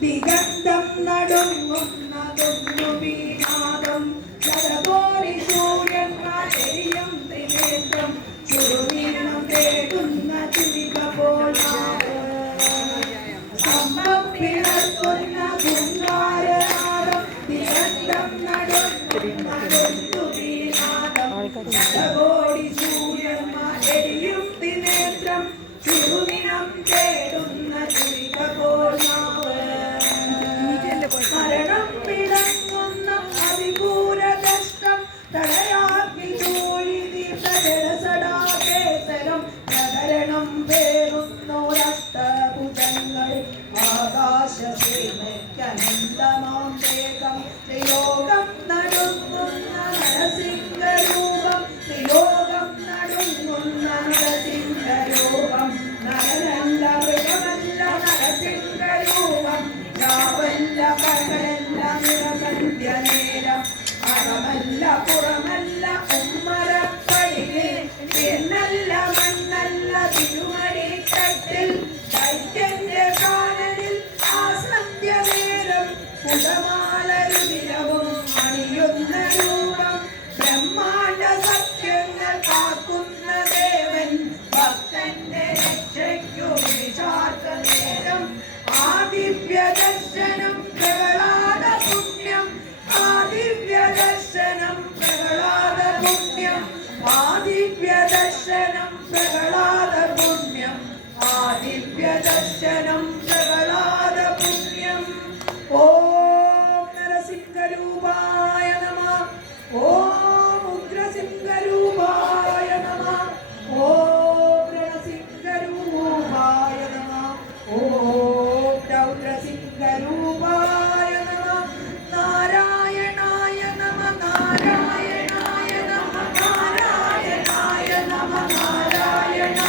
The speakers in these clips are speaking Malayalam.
ദിഗന്ധം നടുങ്ങുന്നതൊന്നു വീണാദം ശതകോടി സൂര്യന്മാർ എരിയും ത്രിനേത്രം ചുരുനീളം തേടുന്ന ചുരിക പോൽ സ്തംഭം പിളർക്കുന്ന കുങ്കാരനാദം ദിഗന്ധം നടുങ്ങുന്നതൊന്നു വീണാദം ശതകോടി സൂര്യന്മാർ എരിയും ത്രിനേത്രം ചുരുനിനം തേടുന്ന ചുരിക പോൽ മരണം പിടങ്ങുന്ന അതികൂര കഷ്ടം തടയാഗ്നി ചൂഴി ദീർഘജലസടാകേസരം പ്രകരണം പേറുന്നോരഷ്ടഭുജങ്ങൾ ആകാശസീമയ്ക്കനന്തമാം വേഗം ത്രിലോകം നടുങ്ങുന്ന നരസിംഹരൂപം ത്രിലോകം നടുങ്ങുന്ന നരസിംഹരൂപം നരനല്ല മൃഗമല്ല നരസിംഹരൂപം രാവല്ല പകലല്ല നിറസന്ധ്യ നേരം അറമല്ല പുറമല്ല ഉമ്മറപ്പടിയിൽ പിന്നല്ല മണ്ണല്ല തിരുമടിത്തട്ടിൽ ദൈത്യന്റെ കാനലിൽ ആ സന്ധ്യ നേരം കുടമാലരുതിരവും അണിയുന്ന രൂപം ബ്രഹ്മാണ്ട സത്യങ്ങൾ കാക്കുന്ന ദേവൻ ഭക്തന്റെ രക്ഷയ്ക്കു വിശാർത്ത നേരം ആദിവ്യ ദർശനം പ്രഹ്ലാദ പുണ്യം ആദിവ്യ ദർശനം പ്രഹ്ലാദ പുണ്യം ആദിവ്യ ദർശനം പ്രഹ്ലാദ പുണ്യം ആദിവ്യ ദർശനം പ്രഹ്ലാദ പുണ്യം ഓം നരസിംഹരൂപായ നമഃ ഓം ഉഗ്രസിംഹരൂപായ നമഃ ഓം രണസിംഹരൂപായ നമഃ ഓം രൗദ്രസിംഹരൂപായ നമഃ നാരായണായ നമഃ നാരായണായ നമഃ നാരായണായ നമഃ നാരായണ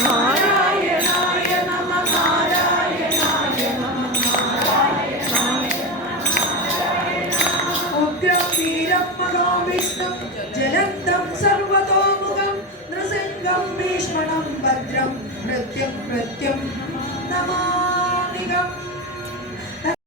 നാരായണായ നമഃ നാരായണായ നമഃ ഉഗ്രം വീരം മഹാവിഷ്ണും ജലന്തം സർവതോമുഖം നൃസിംഹം ഭീഷ്മണം ഭദ്രം മൃത്യും നമാമികം